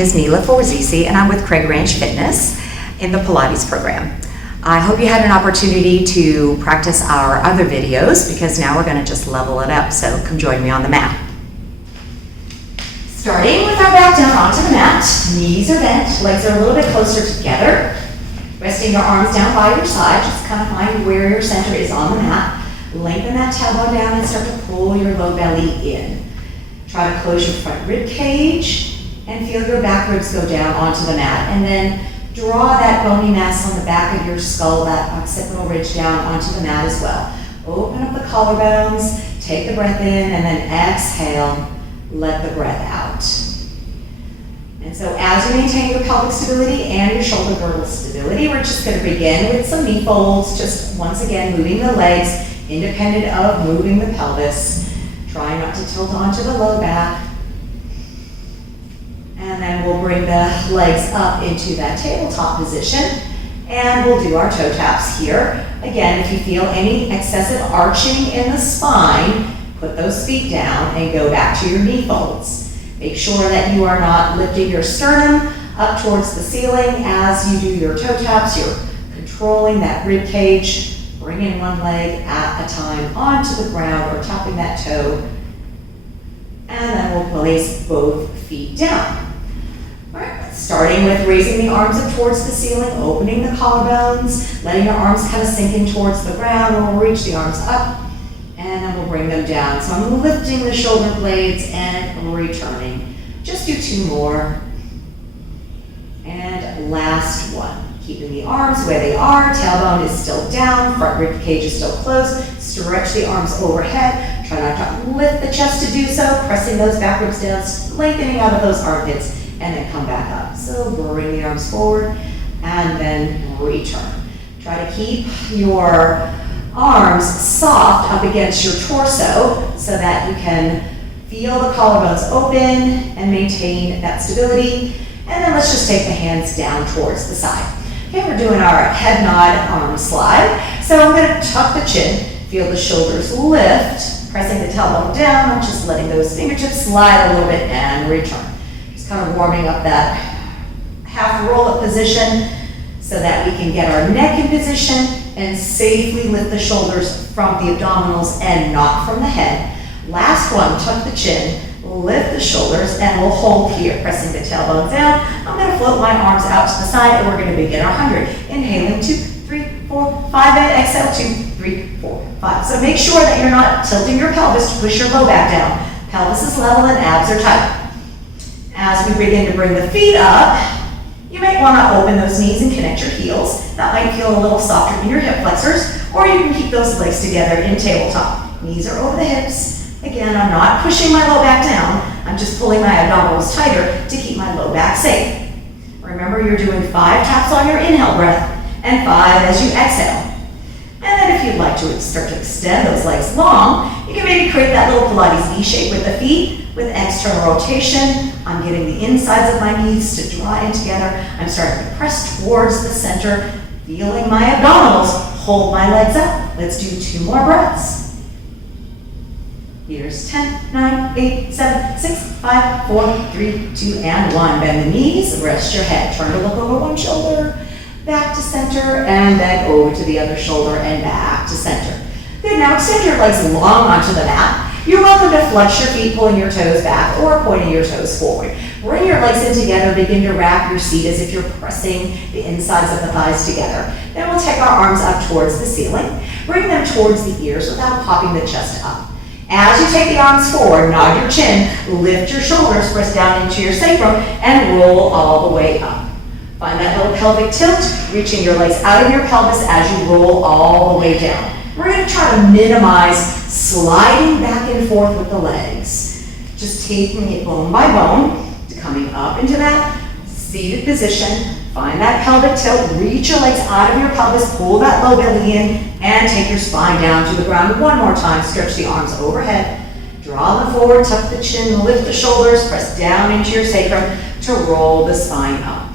is Neela Forzisi, and I'm with Craig Ranch Fitness in the Pilates program. I hope you had an opportunity to practice our other videos because now we're going to just level it up, so come join me on the mat. Starting with our back down onto the mat, knees are bent, legs are a little bit closer together. Resting your arms down by your side, just kind of find where your center is on the mat. Lengthen that tailbone down and start to pull your low belly in. Try to close your front rib cage and feel your back ribs go down onto the mat. And then draw that bony mass on the back of your skull, that occipital ridge down onto the mat as well. Open up the collarbones, take the breath in, and then exhale, let the breath out. And so as you maintain your pelvic stability and your shoulder girdle stability, we're just going to begin with some knee folds, just once again moving the legs independent of moving the pelvis. Try not to tilt onto the low back. And then we'll bring the legs up into that tabletop position. And we'll do our toe taps here. Again, if you feel any excessive arching in the spine, put those feet down and go back to your knee folds. Make sure that you are not lifting your sternum up towards the ceiling as you do your toe taps. You're controlling that rib cage. Bringing one leg at a time onto the ground or tapping that toe. And then we'll place both feet down. All right, starting with raising the arms up towards the ceiling, opening the collarbones, letting your arms kind of sink in towards the ground. We'll reach the arms up, and then we'll bring them down. So I'm lifting the shoulder blades and returning. Just do two more. And last one. Keeping the arms where they are, tailbone is still down, front rib cage is still closed. Stretch the arms overhead. Try not to lift the chest to do so, pressing those back ribs down, lengthening out of those armpits, and then come back up. So bring the arms forward and then return. Try to keep your arms soft up against your torso so that you can feel the collarbones open and maintain that stability. And then let's just take the hands down towards the side. Okay, we're doing our head nod arm slide. So I'm going to tuck the chin, feel the shoulders lift, pressing the tailbone down, I'm just letting those fingertips slide a little bit and return. Just kind of warming up that half roll-up position so that we can get our neck in position and safely lift the shoulders from the abdominals and not from the head. Last one, tuck the chin, lift the shoulders, and we'll hold here, pressing the tailbone down. I'm going to float my arms out to the side, and we're going to begin our 100. Inhaling, 2, 3, 4, 5, and exhale, 2, 3, 4, 5. So make sure that you're not tilting your pelvis to push your low back down. Pelvis is level and abs are tight. As we begin to bring the feet up, you might want to open those knees and connect your heels. That might feel a little softer in your hip flexors, or you can keep those legs together in tabletop. Knees are over the hips. Again, I'm not pushing my low back down. I'm just pulling my abdominals tighter to keep my low back safe. Remember, you're doing 5 taps on your inhale breath and 5 as you exhale. And then if you'd like to start to extend those legs long, you can maybe create that little Pilates V shape with the feet. With external rotation, I'm getting the insides of my knees to draw in together. I'm starting to press towards the center, feeling my abdominals hold my legs up. Let's do 2 more breaths. Here's 10, 9, 8, 7, 6, 5, 4, 3, 2, and 1. Bend the knees, rest your head. Turn to look over one shoulder, back to center, and then over to the other shoulder and back to center. Good, now extend your legs long onto the mat. You're welcome to flex your feet, pulling your toes back or pointing your toes forward. Bring your legs in together, begin to wrap your seat as if you're pressing the insides of the thighs together. Then we'll take our arms up towards the ceiling. Bring them towards the ears without popping the chest up. As you take the arms forward, nod your chin, lift your shoulders, press down into your sacrum, and roll all the way up. Find that little pelvic tilt, reaching your legs out of your pelvis as you roll all the way down. We're going to try to minimize sliding back and forth with the legs. Just taking it bone by bone, coming up into that seated position. Find that pelvic tilt, reach your legs out of your pelvis, pull that low belly in, and take your spine down to the ground. One more time, stretch the arms overhead. Draw them forward, tuck the chin, lift the shoulders, press down into your sacrum to roll the spine up.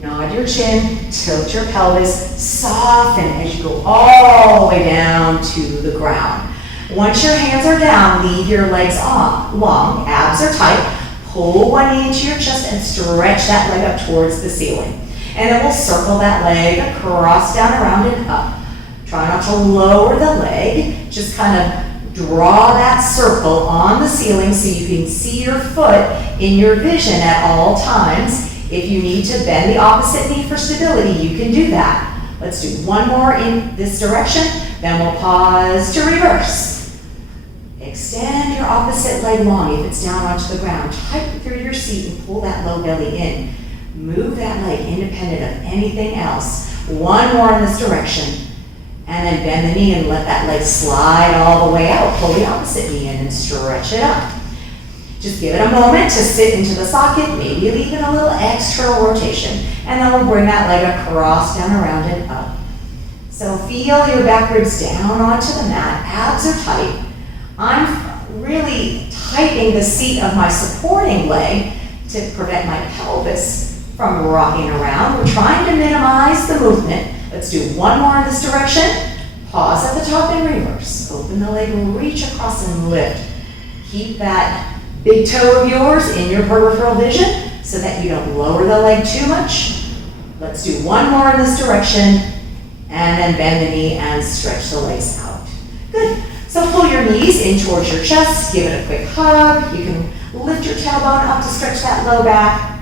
Nod your chin, tilt your pelvis, soften as you go all the way down to the ground. Once your hands are down, leave your legs long, abs are tight. pull one knee into your chest and stretch that leg up towards the ceiling. And then we'll circle that leg across, down, around, and up. Try not to lower the leg, just kind of draw that circle on the ceiling so you can see your foot in your vision at all times. If you need to bend the opposite knee for stability, you can do that. Let's do one more in this direction, then we'll pause to reverse. Extend your opposite leg long if it's down onto the ground. Tighten through your seat and pull that low belly in. Move that leg independent of anything else. One more in this direction. And then bend the knee and let that leg slide all the way out. Pull the opposite knee in and stretch it up. Just give it a moment to sit into the socket, maybe leave it a little extra rotation. And then we'll bring that leg across, down, around, and up. So feel your back ribs down onto the mat. Abs are tight. I'm really tightening the seat of my supporting leg to prevent my pelvis from rocking around. We're trying to minimize the movement. Let's do one more in this direction. Pause at the top and reverse. Open the leg, reach across and lift. Keep that big toe of yours in your peripheral vision so that you don't lower the leg too much. Let's do one more in this direction and then bend the knee and stretch the legs out. Good. So pull your knees in towards your chest, give it a quick hug. You can lift your tailbone up to stretch that low back.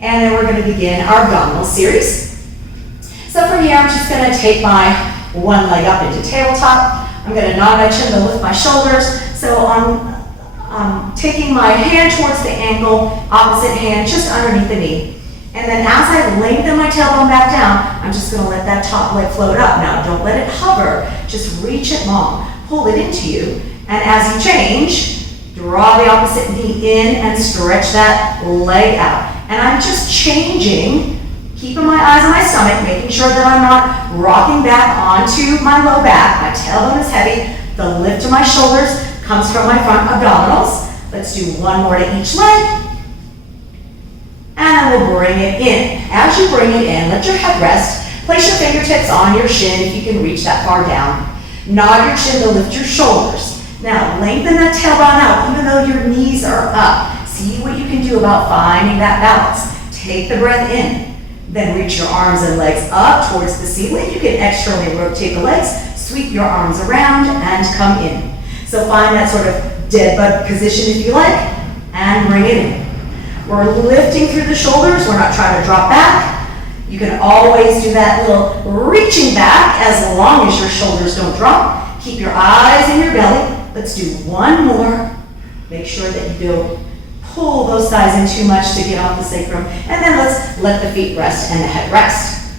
And then we're going to begin our abdominal series. So from here, I'm just going to take my one leg up into tabletop. I'm going to nod my chin to lift my shoulders. So I'm taking my hand towards the ankle, opposite hand just underneath the knee. And then as I lengthen my tailbone back down, I'm just going to let that top leg float up. Now, don't let it hover. Just reach it long. Pull it into you. And as you change, draw the opposite knee in and stretch that leg out. And I'm just changing, keeping my eyes on my stomach, making sure that I'm not rocking back onto my low back. My tailbone is heavy. The lift of my shoulders comes from my front abdominals. Let's do one more to each leg. And then we'll bring it in. As you bring it in, let your head rest. Place your fingertips on your shin if you can reach that far down. Nod your chin to lift your shoulders. Now lengthen that tailbone out even though your knees are up. See what you can do about finding that balance. Take the breath in. Then reach your arms and legs up towards the ceiling. You can externally rotate the legs, sweep your arms around, and come in. So find that sort of dead bug position if you like, and bring it in. We're lifting through the shoulders. We're not trying to drop back. You can always do that little reaching back as long as your shoulders don't drop. Keep your eyes in your belly. Let's do one more. Make sure that you don't pull those thighs in too much to get off the sacrum. And then let's let the feet rest and the head rest.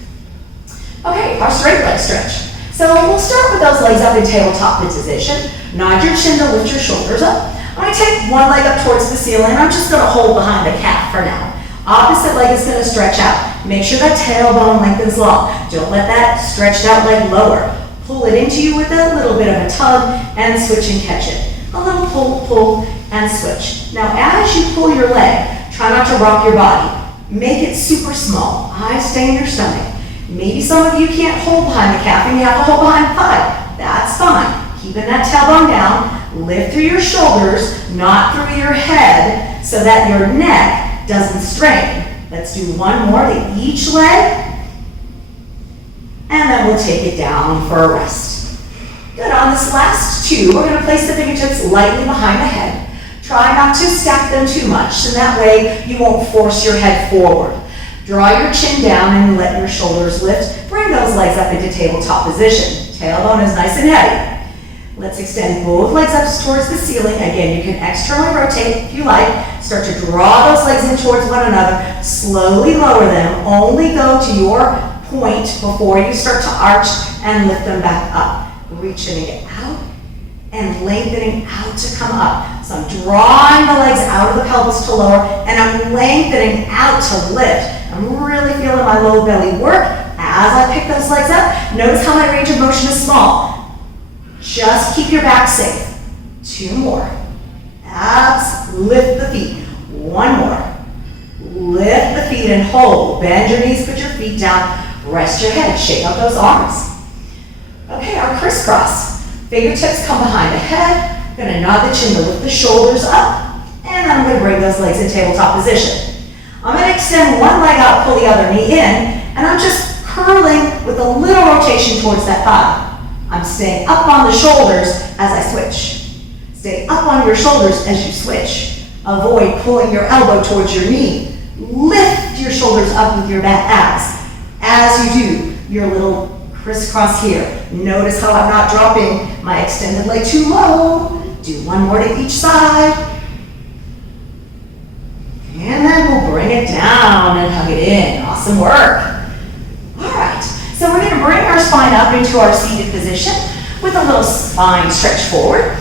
Okay, our straight leg stretch. So we'll start with those legs up in tabletop position. Nod your chin to lift your shoulders up. I'm going to take one leg up towards the ceiling. I'm just going to hold behind the calf for now. Opposite leg is going to stretch out. Make sure that tailbone lengthens long. Don't let that stretched out leg lower. Pull it into you with a little bit of a tug and switch and catch it. A little pull, pull, and switch. Now as you pull your leg, try not to rock your body. Make it super small. Eyes stay in your stomach. Maybe some of you can't hold behind the calf and you have to hold behind the thigh. That's fine. Keeping that tailbone down, lift through your shoulders, not through your head, so that your neck doesn't strain. Let's do one more to each leg. And then we'll take it down for a rest. Good, on this last two, we're going to place the fingertips lightly behind the head. Try not to stack them too much, so that way you won't force your head forward. Draw your chin down and let your shoulders lift. Bring those legs up into tabletop position. Tailbone is nice and heavy. Let's extend both legs up towards the ceiling. Again, you can externally rotate if you like. Start to draw those legs in towards one another. Slowly lower them. Only go to your point before you start to arch and lift them back up. Reaching out and lengthening out to come up. So I'm drawing the legs out of the pelvis to lower, and I'm lengthening out to lift. I'm really feeling my low belly work as I pick those legs up. Notice how my range of motion is small. Just keep your back safe. Two more. Abs, lift the feet. One more. Lift the feet and hold. Bend your knees, put your feet down. Rest your head, shake out those arms. Okay, our crisscross. Fingertips come behind the head. I'm going to nod the chin to lift the shoulders up. And then I'm going to bring those legs in tabletop position. I'm going to extend one leg out, pull the other knee in, and I'm just curling with a little rotation towards that thigh. I'm staying up on the shoulders as I switch. Stay up on your shoulders as you switch. Avoid pulling your elbow towards your knee. Lift your shoulders up with your back abs. As you do your little crisscross here, notice how I'm not dropping my extended leg too low. Do one more to each side. And then we'll bring it down and hug it in. Awesome work. All right, so we're going to bring our spine up into our seated position with a little spine stretch forward.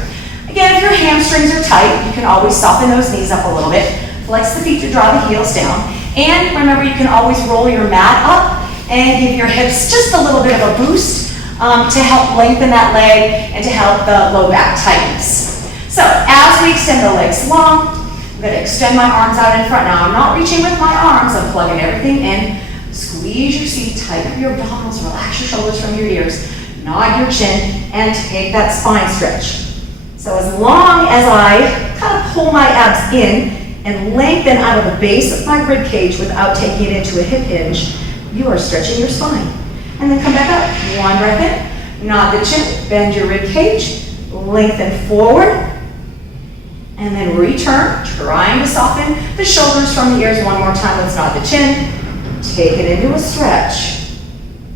Again, if your hamstrings are tight, you can always soften those knees up a little bit. Flex the feet to draw the heels down. And remember, you can always roll your mat up and give your hips just a little bit of a boost to help lengthen that leg and to help the low back tightness. So as we extend the legs long, I'm going to extend my arms out in front. Now I'm not reaching with my arms, I'm plugging everything in. Squeeze your seat, tighten up your abdominals, relax your shoulders from your ears, nod your chin, and take that spine stretch. So as long as I kind of pull my abs in and lengthen out of the base of my rib cage without taking it into a hip hinge, you are stretching your spine. And then come back up. One breath in, nod the chin, bend your rib cage, lengthen forward, and then return, trying to soften the shoulders from the ears. One more time, let's nod the chin, take it into a stretch.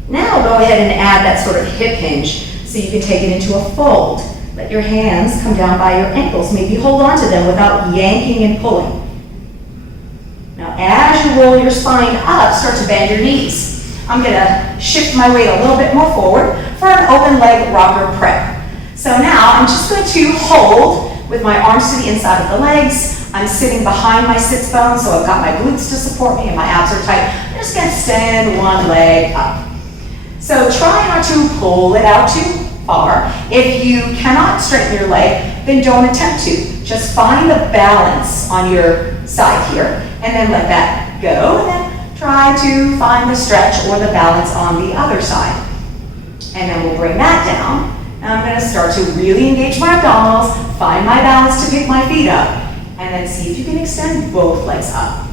Now go ahead and add that sort of hip hinge so you can take it into a fold. Let your hands come down by your ankles. Maybe hold on to them without yanking and pulling. Now as you roll your spine up, start to bend your knees. I'm going to shift my weight a little bit more forward for an open leg rocker prep. So now I'm just going to hold with my arms to the inside of the legs. I'm sitting behind my sits bone, so I've got my glutes to support me and my abs are tight. I'm just going to extend one leg up. So try not to pull it out too far. If you cannot straighten your leg, then don't attempt to. Just find the balance on your side here, and then let that go, and then try to find the stretch or the balance on the other side. And then we'll bring that down. And I'm going to start to really engage my abdominals, find my balance to pick my feet up, and then see if you can extend both legs up.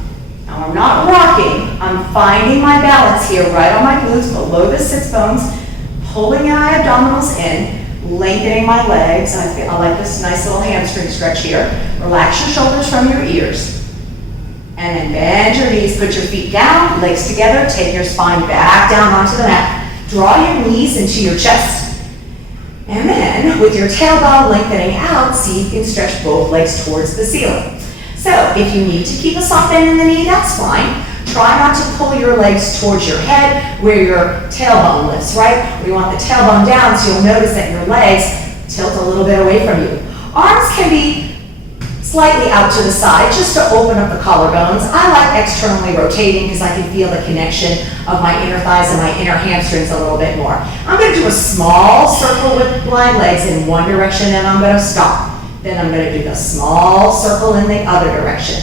Now I'm not rocking, I'm finding my balance here right on my glutes below the sits bones, pulling my abdominals in, lengthening my legs. I like this nice little hamstring stretch here. Relax your shoulders from your ears. And then bend your knees, put your feet down, legs together, take your spine back down onto the mat. Draw your knees into your chest. And then, with your tailbone lengthening out, see if you can stretch both legs towards the ceiling. So, if you need to keep a soft bend in the knee, that's fine. Try not to pull your legs towards your head where your tailbone lifts, right? We want the tailbone down, so you'll notice that your legs tilt a little bit away from you. Arms can be slightly out to the side just to open up the collarbones. I like externally rotating because I can feel the connection of my inner thighs and my inner hamstrings a little bit more. I'm going to do a small circle with blind legs in one direction and I'm going to stop. Then I'm going to do the small circle in the other direction.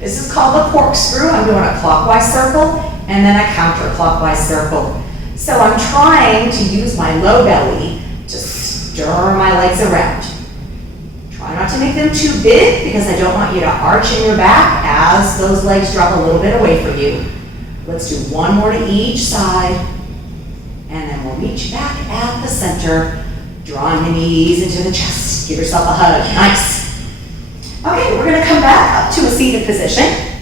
This is called the corkscrew. I'm doing a clockwise circle and then a counterclockwise circle. So I'm trying to use my low belly to stir my legs around. Try not to make them too big because I don't want you to arch in your back as those legs drop a little bit away from you. Let's do one more to each side, and then we'll meet back at the center, drawing the knees into the chest. Give yourself a hug. Nice. Okay, we're going to come back up to a seated position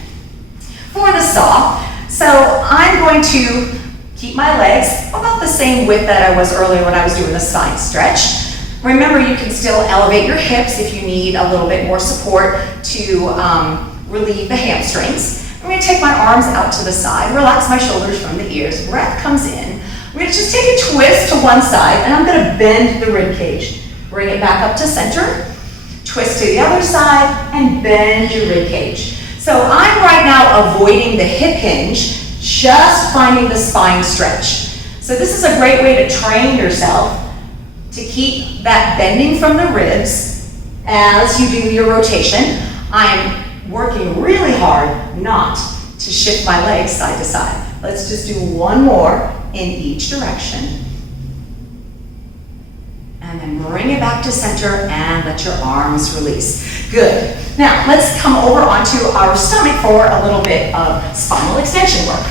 for the saw. So I'm going to keep my legs about the same width that I was earlier when I was doing the spine stretch. Remember, you can still elevate your hips if you need a little bit more support to relieve the hamstrings. I'm going to take my arms out to the side, relax my shoulders from the ears, breath comes in. I'm going to just take a twist to one side, and I'm going to bend the rib cage. Bring it back up to center, twist to the other side, and bend your rib cage. So I'm right now avoiding the hip hinge, just finding the spine stretch. So this is a great way to train yourself to keep that bending from the ribs as you do your rotation. I'm working really hard not to shift my legs side to side. Let's just do one more in each direction. And and bring it back to center and let your arms release. Good. Now, let's come over onto our stomach for a little bit of spinal extension work.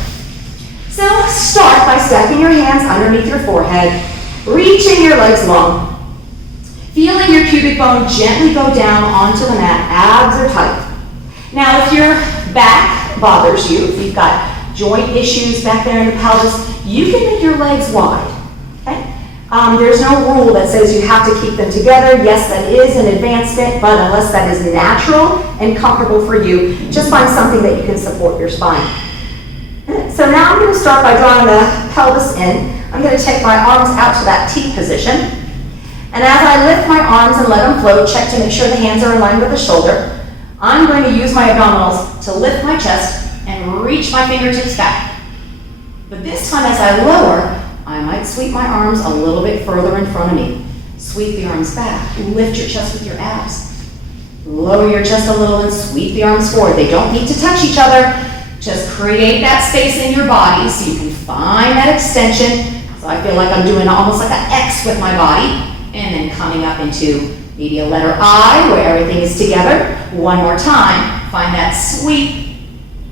So start by stacking your hands underneath your forehead, reaching your legs long, feeling your pubic bone gently go down onto the mat, abs are tight. Now, if your back bothers you, if you've got joint issues back there in the pelvis, you can make your legs wide, okay? There's no rule that says you have to keep them together. Yes, that is an advancement, but unless that is natural and comfortable for you, just find something that you can support your spine. So now I'm going to start by drawing the pelvis in. I'm going to take my arms out to that T position. And as I lift my arms and let them float, check to make sure the hands are in line with the shoulder. I'm going to use my abdominals to lift my chest and reach my fingertips back. But this time as I lower, I might sweep my arms a little bit further in front of me. Sweep the arms back. Lift your chest with your abs. Lower your chest a little and sweep the arms forward. They don't need to touch each other. Just create that space in your body so you can find that extension. So I feel like I'm doing almost like an X with my body. And then coming up into maybe a letter I where everything is together. One more time. Find that sweep.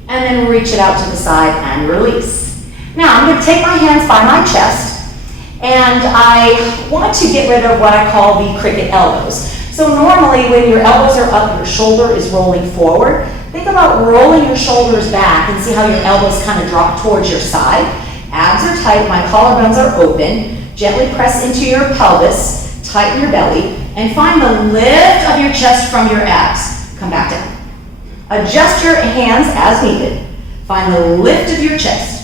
And then reach it out to the side and release. Now I'm going to take my hands by my chest, and I want to get rid of what I call the cricket elbows. So normally when your elbows are up, your shoulder is rolling forward. Think about rolling your shoulders back and see how your elbows kind of drop towards your side. Abs are tight, my collarbones are open. Gently press into your pelvis, tighten your belly, and find the lift of your chest from your abs. Come back down. Adjust your hands as needed. Find the lift of your chest.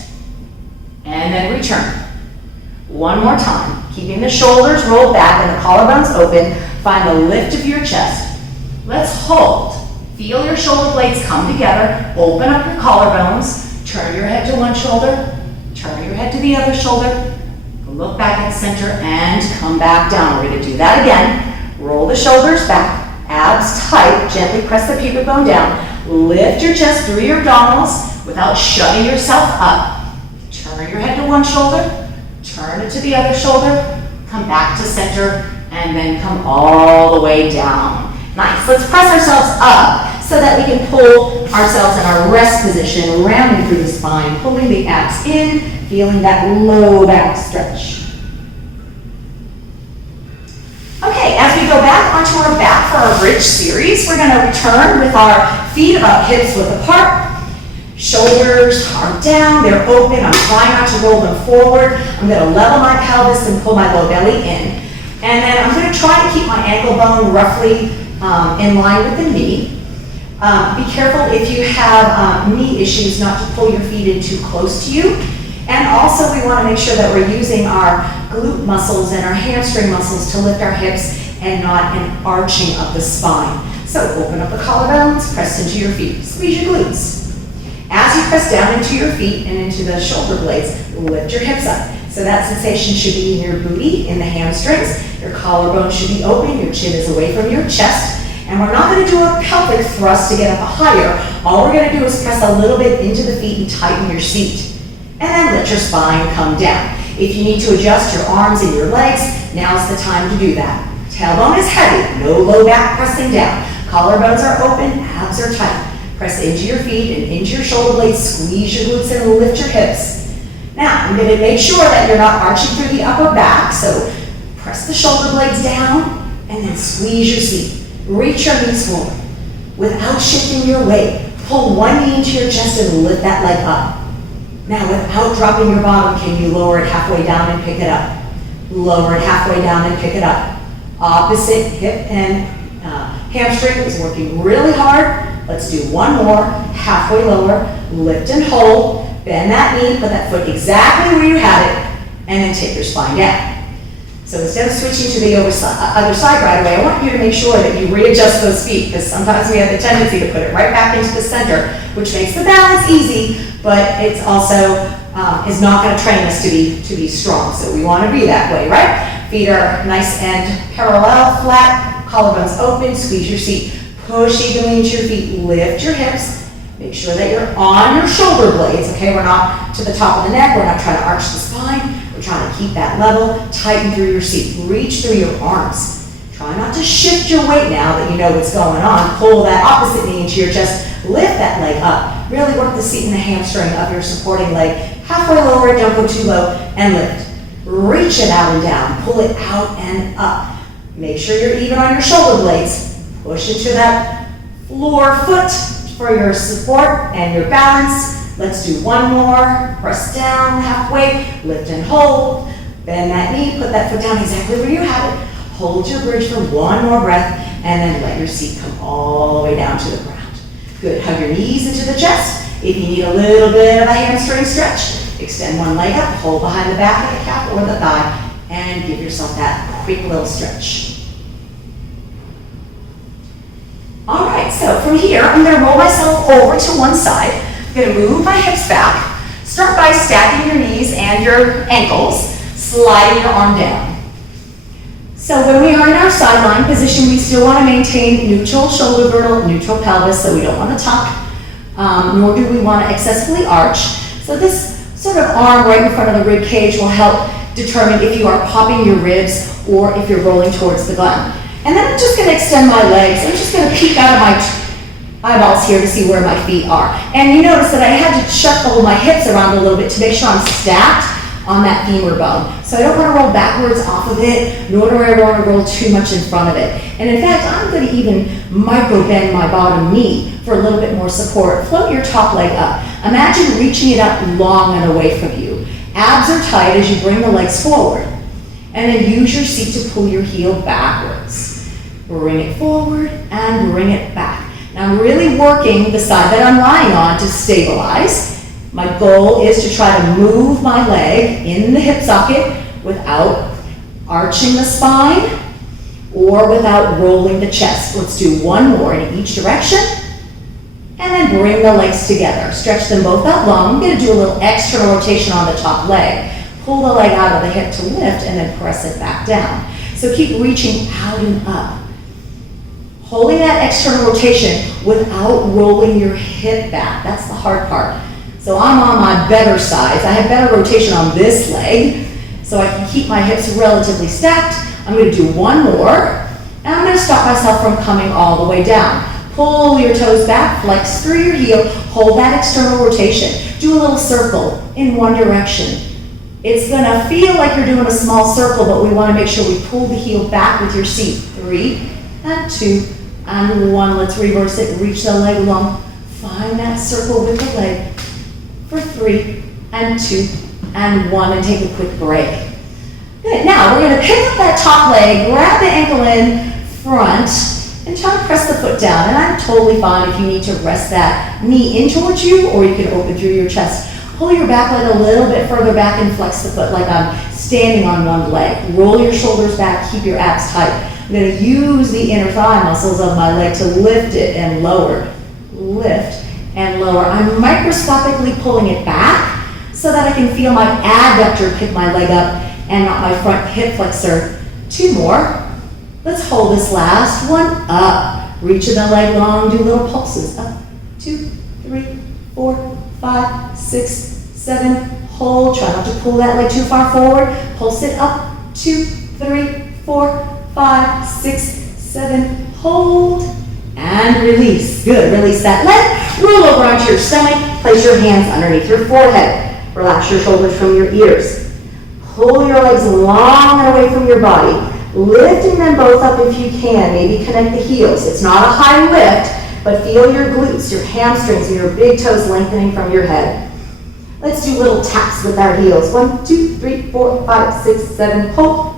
And then return. One more time. Keeping the shoulders rolled back and the collarbones open. Find the lift of your chest. Let's hold. Feel your shoulder blades come together. Open up your collarbones. Turn your head to one shoulder. Turn your head to the other shoulder. Look back at center and come back down. We're going to do that again. Roll the shoulders back. Abs tight. Gently press the pubic bone down. Lift your chest through your abdominals without shoving yourself up. Turn your head to one shoulder, turn it to the other shoulder, come back to center, and then come all the way down. Nice. Let's press ourselves up so that we can pull ourselves in our rest position, rounding through the spine, pulling the abs in, feeling that low back stretch. Okay, as we go back onto our back for our bridge series, we're going to return with our feet about hips width apart. Shoulders are down, they're open. I'm trying not to roll them forward. I'm going to level my pelvis and pull my low belly in. And then I'm going to try to keep my ankle bone roughly in line with the knee. Be careful if you have knee issues not to pull your feet in too close to you. And also we want to make sure that we're using our glute muscles and our hamstring muscles to lift our hips and not an arching of the spine. So open up the collarbones, press into your feet, squeeze your glutes. As you press down into your feet and into the shoulder blades, lift your hips up. So that sensation should be in your booty, in the hamstrings. Your collarbone should be open, your chin is away from your chest. And we're not going to do a pelvic thrust to get up higher. All we're going to do is press a little bit into the feet and tighten your seat. And then let your spine come down. If you need to adjust your arms and your legs, now's the time to do that. Tailbone is heavy, no low back pressing down. Collarbones are open, abs are tight. Press into your feet and into your shoulder blades, squeeze your glutes and lift your hips. Now, I'm going to make sure that you're not arching through the upper back, so press the shoulder blades down and then squeeze your seat. Reach your knees forward. Without shifting your weight, pull one knee into your chest and lift that leg up. Now, without dropping your bottom, can you lower it halfway down and pick it up? Lower it halfway down and pick it up. Opposite hip and hamstring is working really hard. Let's do one more, halfway lower, lift and hold, bend that knee, put that foot exactly where you had it, and then take your spine down. So instead of switching to the other side right away, I want you to make sure that you readjust those feet, because sometimes we have the tendency to put it right back into the center, which makes the balance easy, but it's also is not going to train us to be strong. So we want to be that way, right? Feet are nice and parallel, flat, collarbones open, squeeze your seat. Push evenly into your feet, lift your hips, make sure that you're on your shoulder blades, okay? We're not to the top of the neck, we're not trying to arch the spine. We're trying to keep that level, tighten through your seat, reach through your arms. Try not to shift your weight now that you know what's going on. Pull that opposite knee into your chest, lift that leg up. Really work the seat and the hamstring of your supporting leg. Halfway lower it, don't go too low, and lift. Reach it out and down, pull it out and up. Make sure you're even on your shoulder blades. Push into that floor foot for your support and your balance. Let's do one more. Press down halfway, lift and hold. Bend that knee, put that foot down exactly where you have it. Hold your bridge for one more breath, and then let your seat come all the way down to the ground. Good, hug your knees into the chest. If you need a little bit of a hamstring stretch, extend one leg up, hold behind the back of the calf or the thigh, and give yourself that quick little stretch. All right, so from here, I'm gonna roll myself over to one side. I'm gonna move my hips back. Start by stacking your knees and your ankles, sliding your arm down. So when we are in our sideline position, we still want to maintain neutral shoulder girdle, neutral pelvis, so we don't want to tuck, nor do we want to excessively arch. So this sort of arm right in front of the rib cage will help determine if you are popping your ribs or if you're rolling towards the gun. And then I'm just going to extend my legs. I'm just going to peek out of my eyeballs here to see where my feet are. And you notice that I had to shuffle my hips around a little bit to make sure I'm stacked on that femur bone. So I don't want to roll backwards off of it, nor do I want to roll too much in front of it. And in fact, I'm going to even micro bend my bottom knee for a little bit more support. Float your top leg up. Imagine reaching it up long and away from you. Abs are tight as you bring the legs forward. And then use your seat to pull your heel backwards. Bring it forward and bring it back. Now I'm really working the side that I'm lying on to stabilize. My goal is to try to move my leg in the hip socket without arching the spine or without rolling the chest. Let's do one more in each direction. And then bring the legs together. Stretch them both out long. I'm going to do a little external rotation on the top leg. Pull the leg out of the hip to lift and then press it back down. So keep reaching out and up. Holding that external rotation without rolling your hip back. That's the hard part. So I'm on my better side. I have better rotation on this leg, so I can keep my hips relatively stacked. I'm going to do one more, and I'm going to stop myself from coming all the way down. Pull your toes back, flex through your heel, hold that external rotation. Do a little circle in one direction. It's going to feel like you're doing a small circle, but we want to make sure we pull the heel back with your seat. 3 and 2 and 1. Let's reverse it. Reach the leg long. Find that circle with the leg for 3 and 2 and 1, and take a quick break. Good. Now we're going to pick up that top leg, grab the ankle in front, and try to press the foot down. And I'm totally fine if you need to rest that knee in towards you, or you can open through your chest. Pull your back leg a little bit further back and flex the foot like I'm standing on one leg. Roll your shoulders back, keep your abs tight. I'm going to use the inner thigh muscles of my leg to lift it and lower. Lift and lower. I'm microscopically pulling it back so that I can feel my adductor pick my leg up and not my front hip flexor. 2 more. Let's hold this last one up. Reach the leg long, do little pulses. Up, 2, 3, 4, 5, 6, 7. Hold. Try not to pull that leg too far forward. Pulse it up. 2, 3, 4, 5, 6, 7. Hold. And release. Good. Release that leg. Roll over onto your stomach. Place your hands underneath your forehead. Relax your shoulders from your ears. Pull your legs long and away from your body. Lifting them both up if you can. Maybe connect the heels. It's not a high lift, but feel your glutes, your hamstrings, and your big toes lengthening from your head. Let's do little taps with our heels. 1, 2, 3, 4, 5, 6, 7. Hold.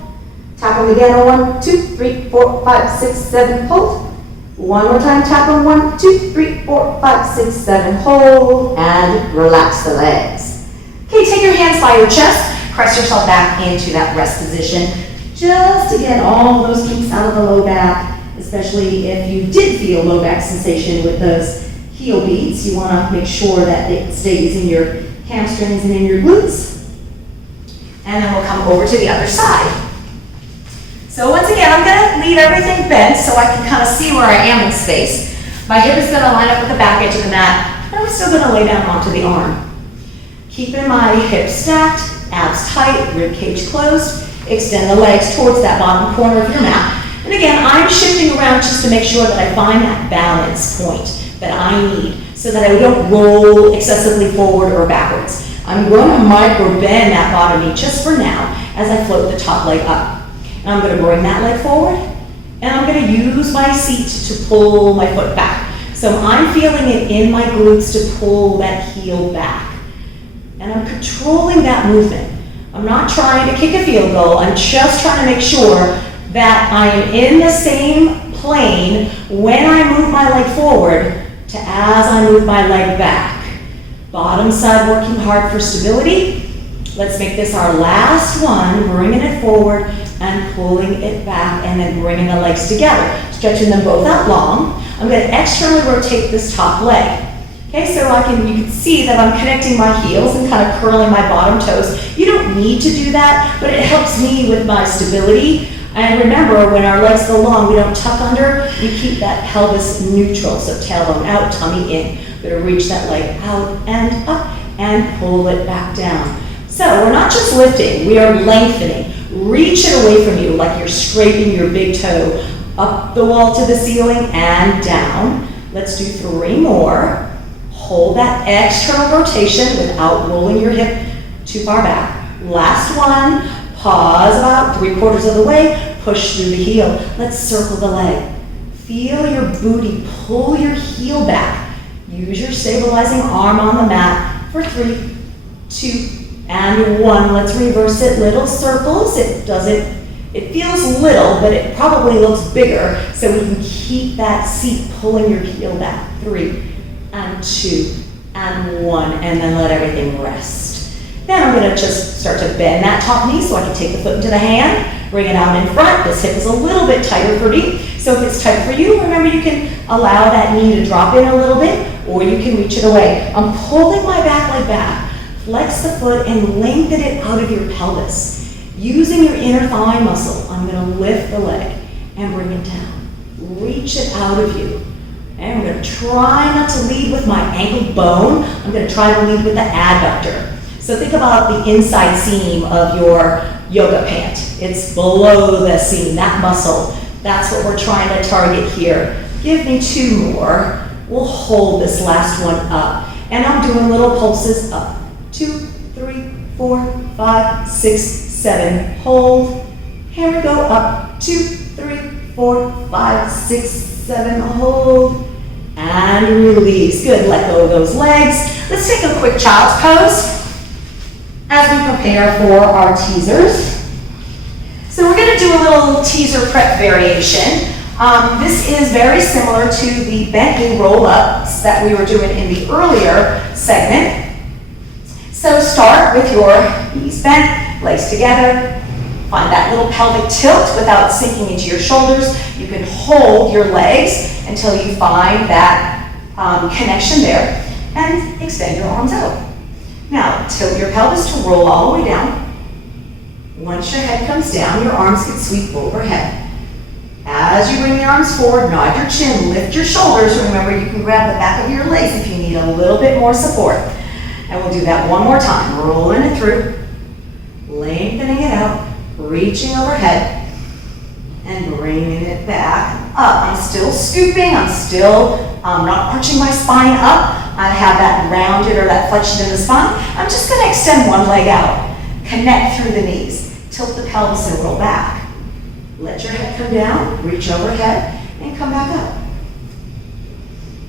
Tap them again. 1, 2, 3, 4, 5, 6, 7. Hold. One more time, tap them. 1, 2, 3, 4, 5, 6, 7. Hold and relax the legs. Okay, take your hands by your chest. Press yourself back into that rest position. Just to get all those kinks out of the low back, especially if you did feel low back sensation with those heel beats. You want to make sure that it stays in your hamstrings and in your glutes. And then we'll come over to the other side. So once again, I'm going to leave everything bent so I can kind of see where I am in space. My hip is going to line up with the back edge of the mat, and I'm still going to lay down onto the arm. Keeping my hips stacked, abs tight, rib cage closed. Extend the legs towards that bottom corner of your mat. And again, I'm shifting around just to make sure that I find that balance point that I need so that I don't roll excessively forward or backwards. I'm going to micro bend that bottom knee just for now as I float the top leg up. And I'm going to bring that leg forward, and I'm going to use my seat to pull my foot back. So I'm feeling it in my glutes to pull that heel back. And I'm controlling that movement. I'm not trying to kick a field goal. I'm just trying to make sure that I am in the same plane when I move my leg forward to as I move my leg back. Bottom side working hard for stability. Let's make this our last one, bringing it forward and pulling it back, and then bringing the legs together, stretching them both out long. I'm going to externally rotate this top leg. Okay, so you can see that I'm connecting my heels and kind of curling my bottom toes. You don't need to do that, but it helps me with my stability. And remember, when our legs go long, we don't tuck under, we keep that pelvis neutral. So tailbone out, tummy in. We're going to reach that leg out and up and pull it back down. So we're not just lifting, we are lengthening. Reach it away from you like you're scraping your big toe up the wall to the ceiling and down. Let's do 3 more. Hold that external rotation without rolling your hip too far back. Last one. Pause about 3/4 of the way. Push through the heel. Let's circle the leg. Feel your booty pull your heel back. Use your stabilizing arm on the mat for 3, 2, and 1. Let's reverse it. Little circles. It feels little, but it probably looks bigger, so we can keep that seat pulling your heel back. 3, and 2, and 1, and then let everything rest. Then I'm going to just start to bend that top knee so I can take the foot into the hand, bring it out in front. This hip is a little bit tighter for me, so if it's tight for you, remember you can allow that knee to drop in a little bit, or you can reach it away. I'm pulling my back leg back. Flex the foot and lengthen it out of your pelvis. Using your inner thigh muscle, I'm going to lift the leg and bring it down. Reach it out of you. And I'm going to try not to lead with my ankle bone. I'm going to try to lead with the adductor. So think about the inside seam of your yoga pant. It's below the seam, that muscle. That's what we're trying to target here. Give me 2 more. We'll hold this last one up. And I'm doing little pulses up. 2, 3, 4, 5, 6, 7. Hold. Here we go up. 2, 3, 4, 5, 6, 7. Hold. And release. Good. Let go of those legs. Let's take a quick child's pose as we prepare for our teasers. So we're going to do a little teaser prep variation. This is very similar to the bent knee roll-ups that we were doing in the earlier segment. So start with your knees bent, legs together. Find that little pelvic tilt without sinking into your shoulders. You can hold your legs until you find that connection there, and extend your arms out. Now, tilt your pelvis to roll all the way down. Once your head comes down, your arms can sweep overhead. As you bring the arms forward, nod your chin, lift your shoulders. Remember, you can grab the back of your legs if you need a little bit more support. And we'll do that one more time. Rolling it through, lengthening it out, reaching overhead, and bringing it back up. I'm still scooping. I'm still not arching my spine up. I have that rounded or that flexion in the spine. I'm just going to extend one leg out. Connect through the knees. Tilt the pelvis and roll back. Let your head come down, reach overhead, and come back up.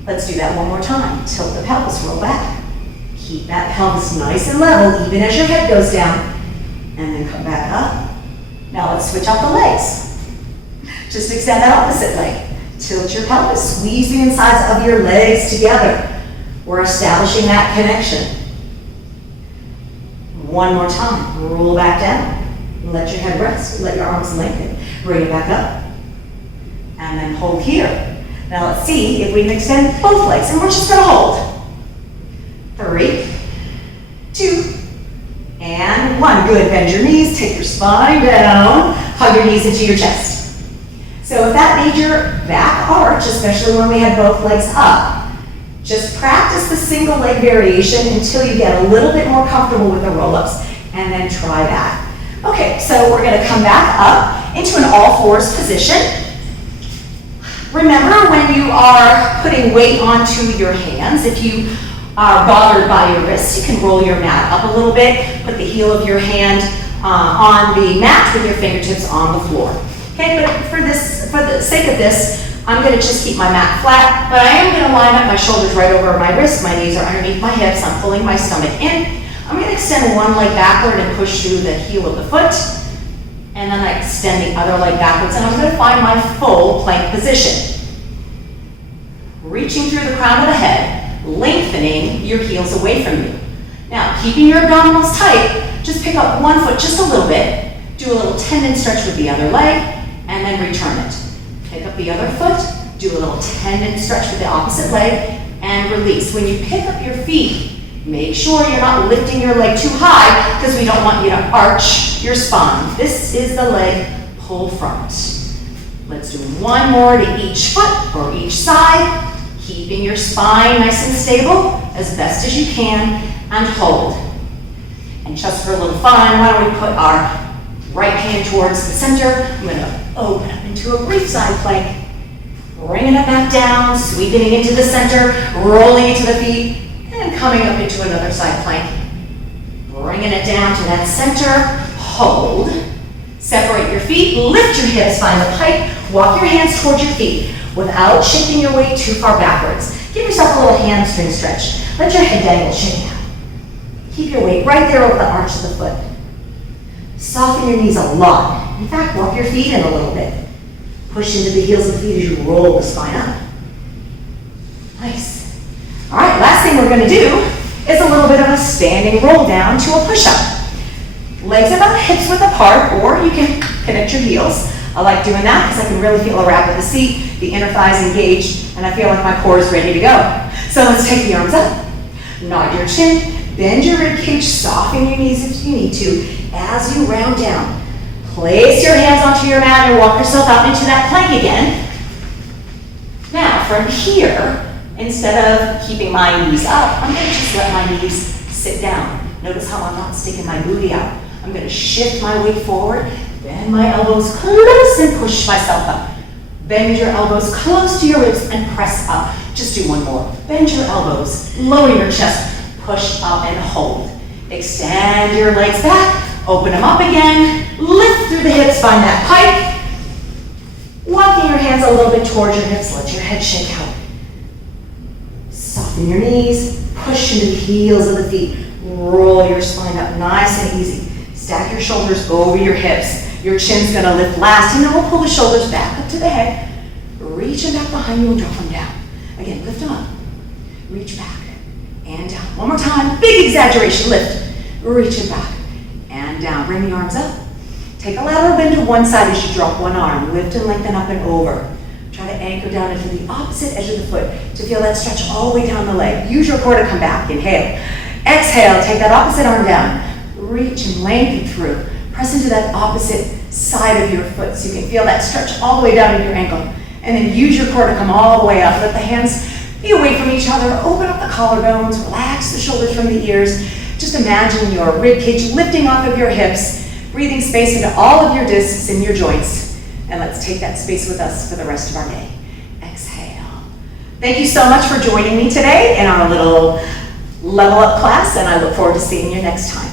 Let's do that one more time. Tilt the pelvis, roll back. Keep that pelvis nice and level, even as your head goes down. And then come back up. Now let's switch out the legs. Just extend that opposite leg. Tilt your pelvis, squeeze the insides of your legs together. We're establishing that connection. One more time. Roll back down. Let your head rest. Let your arms lengthen. Bring it back up. And then hold here. Now let's see if we can extend both legs. And we're just going to hold. 3, 2, and 1. Good. Bend your knees. Take your spine down. Hug your knees into your chest. So if that made your back arch, especially when we had both legs up, just practice the single leg variation until you get a little bit more comfortable with the roll-ups. and then try that. Okay, so we're gonna come back up into an all fours position. Remember, when you are putting weight onto your hands, if you are bothered by your wrists, you can roll your mat up a little bit, put the heel of your hand on the mat with your fingertips on the floor. Okay, but for the sake of this, I'm going to just keep my mat flat, but I am going to line up my shoulders right over my wrists. My knees are underneath my hips. I'm pulling my stomach in. I'm going to extend one leg backward and push through the heel of the foot. And then I extend the other leg backwards, and I'm going to find my full plank position. Reaching through the crown of the head, lengthening your heels away from you. Now, keeping your abdominals tight, just pick up one foot just a little bit, do a little tendon stretch with the other leg, and then return it. Pick up the other foot, do a little tendon stretch with the opposite leg, and release. When you pick up your feet, make sure you're not lifting your leg too high because we don't want you to arch your spine. This is the leg pull front. Let's do one more to each foot or each side, keeping your spine nice and stable as best as you can, and hold. And just for a little fun, why don't we put our right hand towards the center. I'm going to open up into a brief side plank, bringing it back down, sweeping it into the center, rolling into the feet, and coming up into another side plank. Bringing it down to that center, hold. Separate your feet, lift your hips, find the pike, walk your hands towards your feet without shifting your weight too far backwards. Give yourself a little hamstring stretch. Let your head dangle, shake out. Keep your weight right there over the arch of the foot. Soften your knees a lot. In fact, walk your feet in a little bit. Push into the heels of the feet as you roll the spine up. Nice. All right, last thing we're going to do is a little bit of a standing roll down to a push-up. Legs about hips width apart, or you can connect your heels. I like doing that because I can really feel a wrap of the seat, the inner thighs engaged, and I feel like my core is ready to go. So let's take the arms up, nod your chin, bend your rib cage, soften your knees if you need to. As you round down, place your hands onto your mat and walk yourself out into that plank again. Now, from here, instead of keeping my knees up, I'm going to just let my knees sit down. Notice how I'm not sticking my booty out. I'm going to shift my weight forward, bend my elbows close and push myself up. Bend your elbows close to your ribs and press up. Just do one more. Bend your elbows, lower your chest, push up and hold. Extend your legs back. Open them up again, lift through the hips, find that pike. Walking your hands a little bit towards your hips, let your head shake out. Soften your knees, push into the heels of the feet. Roll your spine up nice and easy. Stack your shoulders over your hips. Your chin's gonna lift last, and then we'll pull the shoulders back up to the head. Reach them back behind you and drop them down. Again, lift them up. Reach back and down. One more time, big exaggeration, lift. Reach it back. And down, bring the arms up. Take a lateral bend to one side as you drop one arm. Lift and lengthen up and over. Try to anchor down into the opposite edge of the foot to feel that stretch all the way down the leg. Use your core to come back. Inhale. Exhale, take that opposite arm down. Reach and lengthen through. Press into that opposite side of your foot so you can feel that stretch all the way down to your ankle. And then use your core to come all the way up. Let the hands be away from each other. Open up the collarbones. Relax the shoulders from the ears. Just imagine your rib cage lifting off of your hips, breathing space into all of your discs and your joints. And let's take that space with us for the rest of our day. Exhale. Thank you so much for joining me today in our little level up class, and I look forward to seeing you next time.